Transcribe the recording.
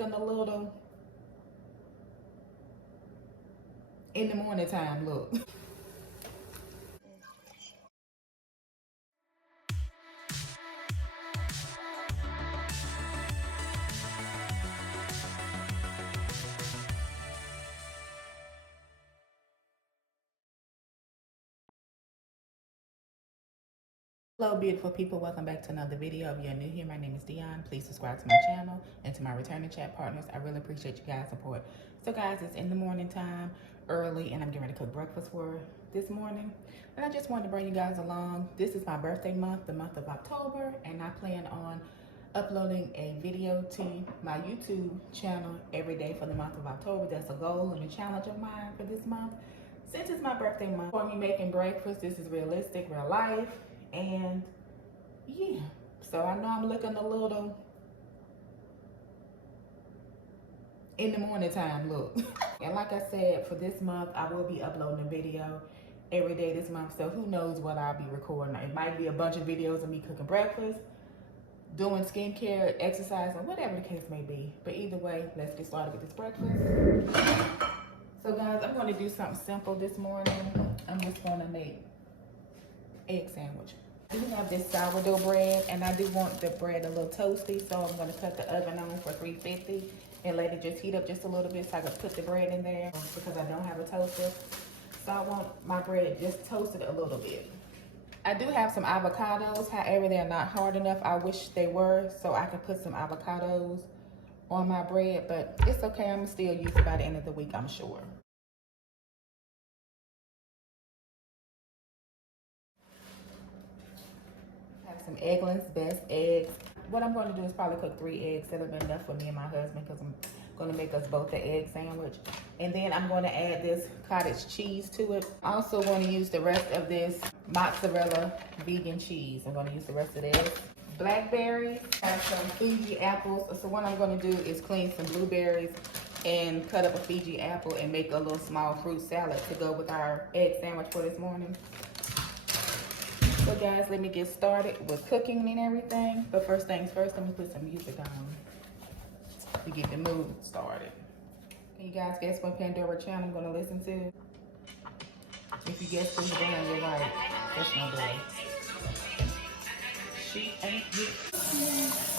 looking a little in the morning time look. Hello beautiful people, welcome back to another video. If you're new here, my name is Dionne. Please subscribe to my channel and to my returning chat partners. I really appreciate you guys' support. So guys, it's in the morning time, early, and I'm getting ready to cook breakfast for this morning. And I just wanted to bring you guys along. This is my birthday month, the month of October, and I plan on uploading a video to my YouTube channel every day for the month of October. That's a goal and a challenge of mine for this month. Since it's my birthday month, for me making breakfast, this is realistic, real life. And yeah, so I know I'm looking a little in the morning time look. And like I said, for this month, I will be uploading a video every day this month. So who knows what I'll be recording. It might be a bunch of videos of me cooking breakfast, doing skincare, exercising, whatever the case may be. But either way, let's get started with this breakfast. So guys, I'm going to do something simple this morning. I'm just going to make egg sandwich. I do have this sourdough bread, and I do want the bread a little toasty, so I'm going to cut the oven on for 350 and let it just heat up just a little bit so I can put the bread in there because I don't have a toaster. So I want my bread just toasted a little bit. I do have some avocados, however, they're not hard enough. I wish they were, so I can put some avocados on my bread, but it's okay. I'm still use it by the end of the week, I'm sure. Some Eggless best eggs. What I'm going to do is probably cook 3 eggs. That'll be enough for me and my husband because I'm going to make us both the egg sandwich. And then I'm going to add this cottage cheese to it. I'm also going to use the rest of this mozzarella vegan cheese. I'm going to use the rest of this. Blackberries. I have some Fiji apples. So what I'm going to do is clean some blueberries and cut up a Fiji apple and make a little small fruit salad to go with our egg sandwich for this morning. So guys, let me get started with cooking and everything. But first things first, let me put some music on to get the mood started. Can you guys guess what Pandora channel I'm gonna listen to? If you guess this band, you're right. That's my boy. She ain't you.